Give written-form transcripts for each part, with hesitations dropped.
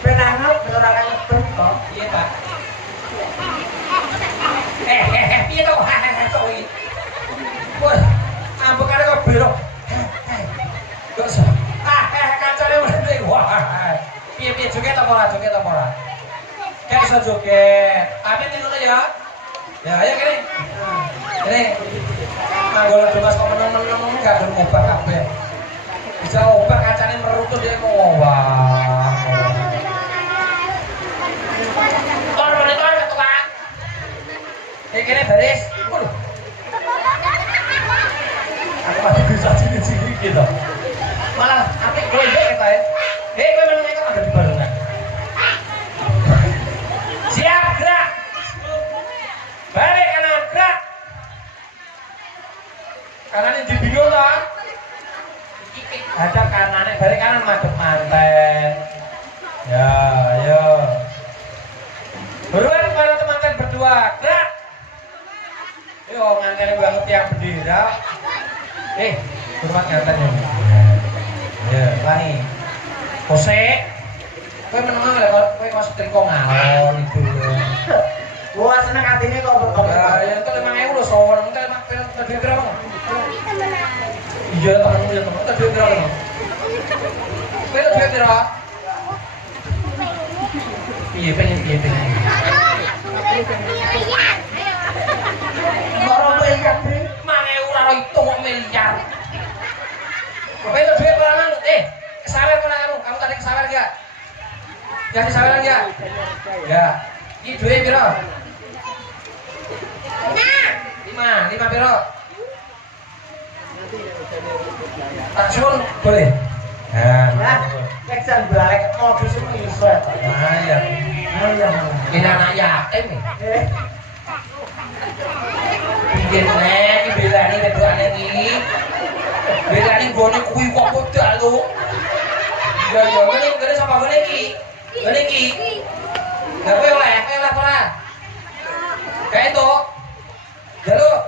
Penangat ora kaya ben kok. Iya, Pak. Piye to? Tok iki. Wah, ambekane kok belok. Kok sa? Kancane mrene. Wah. Piye joget apa ora? Joget apa ora? Kayak iso joget. Amin ngono ya. Ya, ayo kene. Kene. Manggol Mas kok meneng-meneng gak gelem obah kabeh. Bisa obah kancane merutut ya kok. Wah. Monitor ketukang. Kene baris. Waduh. Aku masih bisa cilik-cilik gitu. Malah apik glendek kita ya. Kowe meneng kan ada di barengan. Siap gerak. Balik kanan gerak. Kanan ini bingung toh. Iki hadap kanane balik kanan madhep manten. Ya, ayo. Buruan para teman-teman berdua, gerak. Yo nganten banget yang bendera. Hormat nganten ya. Ya, lani. Kose. Kowe meneng lek kowe setrika ngalon itu. Gua seneng atine kok kok. Ya, entuk 5.000 lho sowan, entuk 5.000 duit pira, Bang? Iya, temenmu ya, temen. Entuk duit pira, Bang? Kowe entuk duit pira? Piye pengen? Ora kowe kabeh. 5.000 ora hitung kok miliar. Kowe entuk duit pira, Mang? Kesawer mana kamu tadi kesawer enggak? Ya kesawer enggak? Ya. Iki duit pira? 5 piro? Tak sun boleh? Nah, nek jan balik modus iso ya. Nah, iya. Ini anak yatim nih. Pinggir nek, iki belani wedokane iki. Belani gone kuwi kok modal lho. Ya ngene sapa ngene iki? Ngene iki. Lah kowe oleh ora? Kayak itu. Jaluk.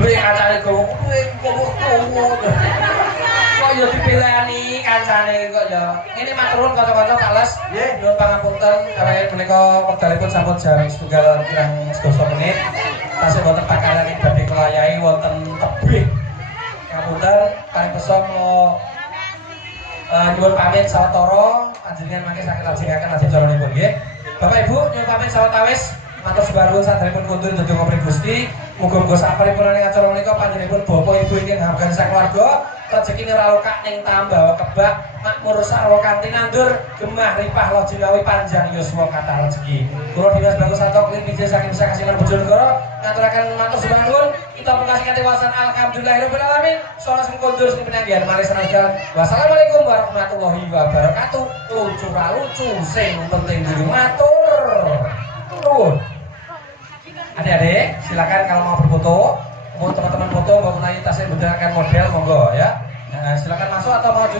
Beli kancane kowe kok ya dipilani kancane kok ya. Ini matur nuwun kanca-kanca kales. Nggih, nyuwun pangapunten kaliyan menika wekdalipun sampun jam 1 kirang 12 menit. Tasih wonten pakaran ing badhe kelayahi wonten tebih. Ngapunten kali peso nyuwun pamit sawetara panjenengan mangke saged lajengaken lajeng jalanipun nggih. Bapak Ibu nyuwun pamit sawetawis. Matur suwun saderengipun kundur ndedonga pring Gusti. Muga-muga saparipun ing acara menika panjenenganipun bapak ibu ingkang hargan sakeluarga rezekine ralokak ning tambah kebak makmur sarwa kanthi nandur gemah ripah lajeng panjang yuswa kathah rezeki. Kula dinas bagus satok klinisis saking Kasihan Bojonegoro ngaturaken matur suwun kita mengasihi ketewasan alhamdulillahirabbil alamin. Salam kundur sing pinanggihan mari sanajan. Wassalamualaikum warahmatullahi wabarakatuh. Lucu ra lucu sing penting kudu matur. Nuwun. Adik-adik, silakan kalau mau berfoto, mau teman-teman foto, mau menaiki tasnya menggunakan model, monggo ya. Silakan masuk atau maju.